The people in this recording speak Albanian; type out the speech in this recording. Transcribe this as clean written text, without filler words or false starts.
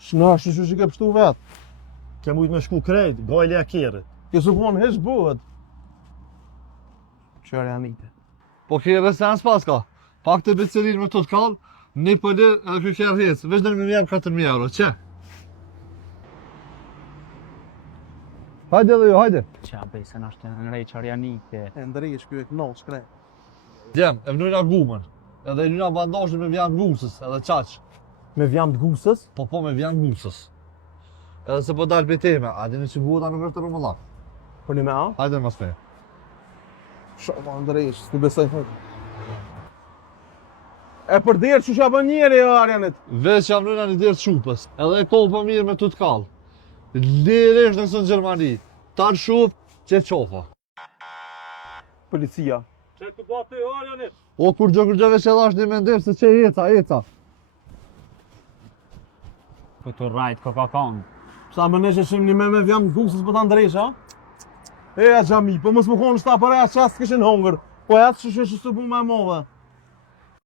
Shna, që ke pështu vetë. Ke mujt me shku krejt, gajle a kjerit. Ke supon heq bëhet. Qërë janë ite. Po kje sens paska. Pak të becerin me të kallë, një pëllir edhe kjo kjerë hecë. Veç në më jam 4.000 euro, që? Hajde edhe jo, hajde. Qa bej, se nashtë në rej qarjanike. E ndërish, kjo e kënoll, shkrej. Djem, e vnujna gumën. Edhe e njëna bandashën me vjan gusës, edhe qaq. Me vjam të gusës? Po me vjan gusës. Edhe se po dalë për teme, a dini që buta nuk është të rëmëllak. Po një me a? Hajde mas me. Shoma ndërish, s'ku besoj hëtë. E për dirë që bën njeri e Arjanit. Veç jam nëna një dirë shupës, edhe e kohë për mirë me të kallë. Liresh nësë në Gjermani, tarë shupë që qofa. Policia. Që të bate e Arjanit? O kur gjo veç e dhash një mendim se që eca. Këtu rajt kokakon. Sa më neshe që një me vjam të gusës për ta ndërish, a? E a gjami, po mos më konë shta për e a qasë këshin hongër. Po e atë që së bu me modhe.